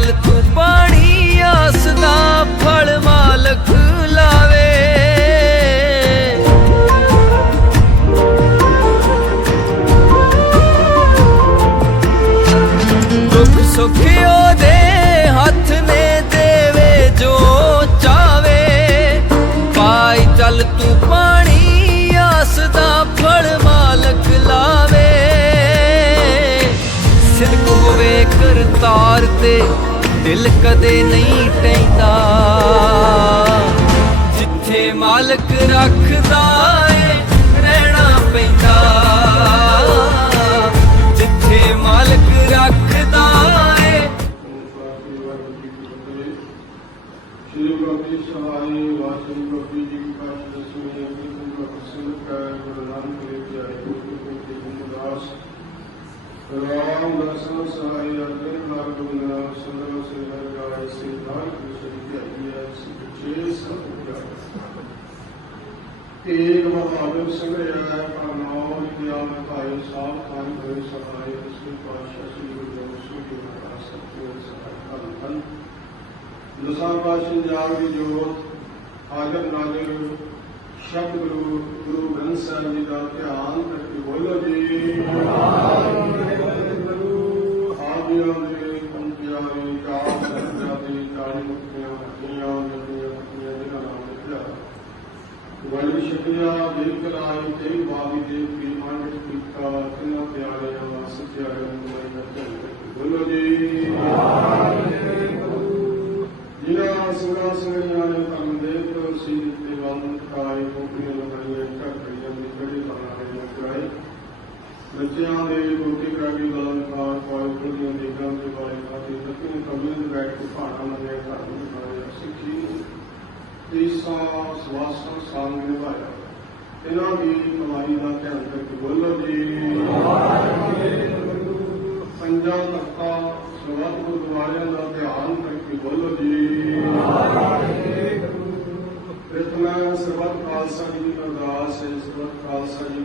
ਹਾਲ ਤੂੰ ਪਾਣੀ ਆਸ ਦਾ ਫਲ ਮਾਲਕ ਲਾਵੇ। ਦੁੱਖ ਸੁਖਿਓ ਦੇ ਹੱਥ ਨੇ ਦੇਵੇ, ਜੋ ਚਾਵੇ। ਪਾਈ ਚੱਲ ਤੂੰ ਪਾਣੀ, ਆਸ ਦਾ ਫਲ ਮਾਲਕ ਲਾਵੇ। ਸਿਦਕ ਹੋਵੇ ਕਰਤਾਰ ਤੇ ਦਿਲ ਕਦੇ ਨਹੀਂ ਟੈਂਦਾ ਜਿੱਥੇ ਮਾਲਕ ਰੱਖਦਾ ਏ, ਰਹਿਣਾ ਪੈਂਦਾ। ਜਿੱਥੇ ਮਾਲਕ ਰੱਖਦਾ ਏ। ਸ਼੍ਰੀ ਗੁਰੂ ਸਹਾਈ ਵਾਚਨ ਪ੍ਰਭੂ ਜੀ ਕੀ ਦਸਵੇਂ ਅੰਮ੍ਰਿਤ ਗੁਰੂ ਸਿੰਘ ਕਾ ਗੁਰੂ ਨਾਨਕ ਦੇਵ ਗੁਰੂ ਗੋਬਿੰਦ ਸਿੰਘ ਜੀ ਰਾਮ ਦਰਸ਼ਨ ਸਹਾਈ ਅਰਜਨ ਮਾਰਗ تیل مقابل جوت حاضر ناظر شب گرو گرو گرنتھ صاحب جی کا دھیان کر کے بولو جی بھائی شکریہ دل کرائی تیری بابی دیو کی مانڈ کا کلا پیاریا ستیا بولو جی جنا سنا سنیا نے تم دیو تو سی دیوان کرائی کوکری لگائی کر کڑی نکڑی بنانے لگائی بچیاں دے روٹی کرائی لال کار پوائے کڑیاں دیگاں دے بارے کھاتے تکنے کمیل بیٹھ کے پاٹا لگے کرنے ਤੀਸਾ ਸਵਾਸਾਂ ਸਾਂਗ ਨਿਭਾਇਆ ਇਹਨਾਂ ਦੀ ਕਮਾਈ ਦਾ ਧਿਆਨ ਕਰਕੇ ਬੋਲੋ ਜੀ। ਪੰਜਾਂ ਤੱਕਾ ਸਵਾਦ ਗੁਰਦੁਆਰਿਆਂ ਦਾ ਧਿਆਨ ਕਰਕੇ ਬੋਲੋ ਜੀ। ਪ੍ਰਥਮਾ ਸਰਬੱਤ ਖਾਲਸਾ ਜੀ ਦੀ ਅਰਦਾਸ ਹੈ ਸਰਬੱਤ ਖਾਲਸਾ ਜੀ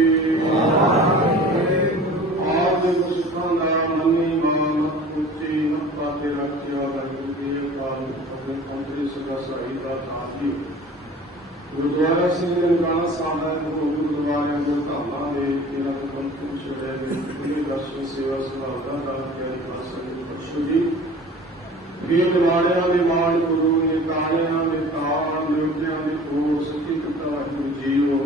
ਗੁਰਦੁਆਰਾ ਸਿੰਘ ਨਨਕਾਣਾ ਸਾਹਿਬ ਨੂੰ ਗੁਰਦੁਆਰਿਆਂ ਦੇ ਧਾਮਾਂ ਦੇ ਇਹਨਾਂ ਤੋਂ ਬੰਤੂ ਛੜੇ ਦੇ ਇਹ ਦਰਸ਼ਨ ਸੇਵਾ ਸੁਭਾਵਦਾ ਦਾ ਪਿਆਰੀ ਪਾਸਾ ਜੀ ਬਖਸ਼ੋ ਜੀ ਵੀ ਨਿਵਾੜਿਆਂ ਦੇ ਮਾਣ ਗੁਰੂ ਨੇ ਤਾਣਿਆਂ ਦੇ ਤਾਣ ਲੋਕਿਆਂ ਦੇ ਕੋਲ ਸੱਚੀ ਕਿਤਾ ਵਾਹਿਗੁਰੂ ਜੀਓ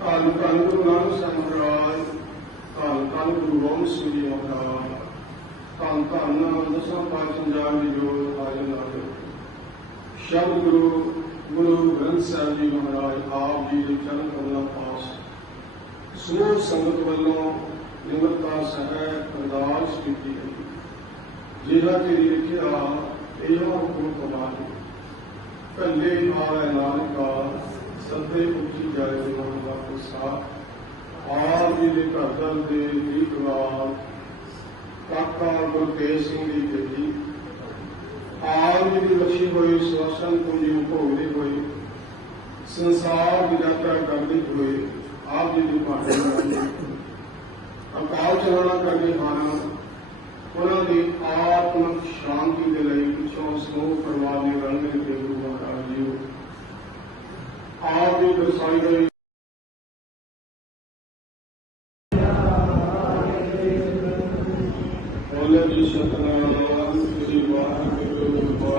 ਧੰਨ ਧੰਨ ਗੁਰੂ ਨਾਨਕ ਸਾਹਿਬ ਮਹਾਰਾਜ ਧੰਨ ਗੁਰੂ ਗੋਬਿੰਦ ਸਿੰਘ ਜੀ ਮਹਾਰਾਜ ਧੰਨ ਧੰਨ ਦਸਾਂ ਪਾਤਸ਼ਾਹ ਜਾਨ ਦੀ ਜੋਤ ਹਾਜ਼ਰ ਨਾਜ਼ਰ ਸ਼ਬਦ ਗੁਰੂ ਗੁਰੂ ਗ੍ਰੰਥ ਸਾਹਿਬ ਜੀ ਮਹਾਰਾਜ, ਆਪ ਜੀ ਦੇ ਚਰਨ ਕਮਲਾਂ ਪਾਸ। ਸਮੂਹ ਸੰਗਤ ਵੱਲੋਂ ਨਿਮਰਤਾ ਸਹਿਤ ਅਰਦਾਸ ਕੀਤੀ ਗਈ। ਜਿਹੜਾ ਕਿ ਲਿਖਿਆ ਇਹ ਹੁਕਮ ਕਮਾਲ ਕੱਲੇ ਆਵੇ ਨਾਨਕਾ, ਸਦੇ ਉੱਚੀ ਜਾਏ ਮਨ ਦਾ ਕੁਸਾ ਆਪ ਜੀ ਦੇ ਘਰ ਦਲ ਦੇ ਰੀਤਵਾਰ ਕਾਕਾ ਗੁਰਤੇਜ ਸਿੰਘ ਦੀ ਜੱਜੀ ਆਪ ਜੀ ਦੀ ਬਖਸ਼ੀ ਹੋਈ, ਸਵਾਸਨ ਪੂੰਜੀ ਨੂੰ ਭੋਗਦੇ ਹੋਏ ਸੰਸਾਰ ਦੀ ਯਾਤਰਾ ਕਰਦੇ ਹੋਏ ਆਪ ਜੀ ਦੀ ਭਾਸ਼ਾ ਨਾਲ ਅਕਾਲ ਚਲਾਣਾ ਕਰਦੇ ਹਨ, ਉਹਨਾਂ ਦੀ ਆਤਮਿਕ ਸ਼ਾਂਤੀ ਦੇ ਲਈ ਪਿਛੋਂ ਸਮੂਹ ਪਰਿਵਾਰ ਦੇ ਰੰਗ ਦੇ ਗੁਰੂ ਮਹਾਰਾਜ ਜੀ ਆਪ ਦੀ ਦਰਸਾਈ ਗਈ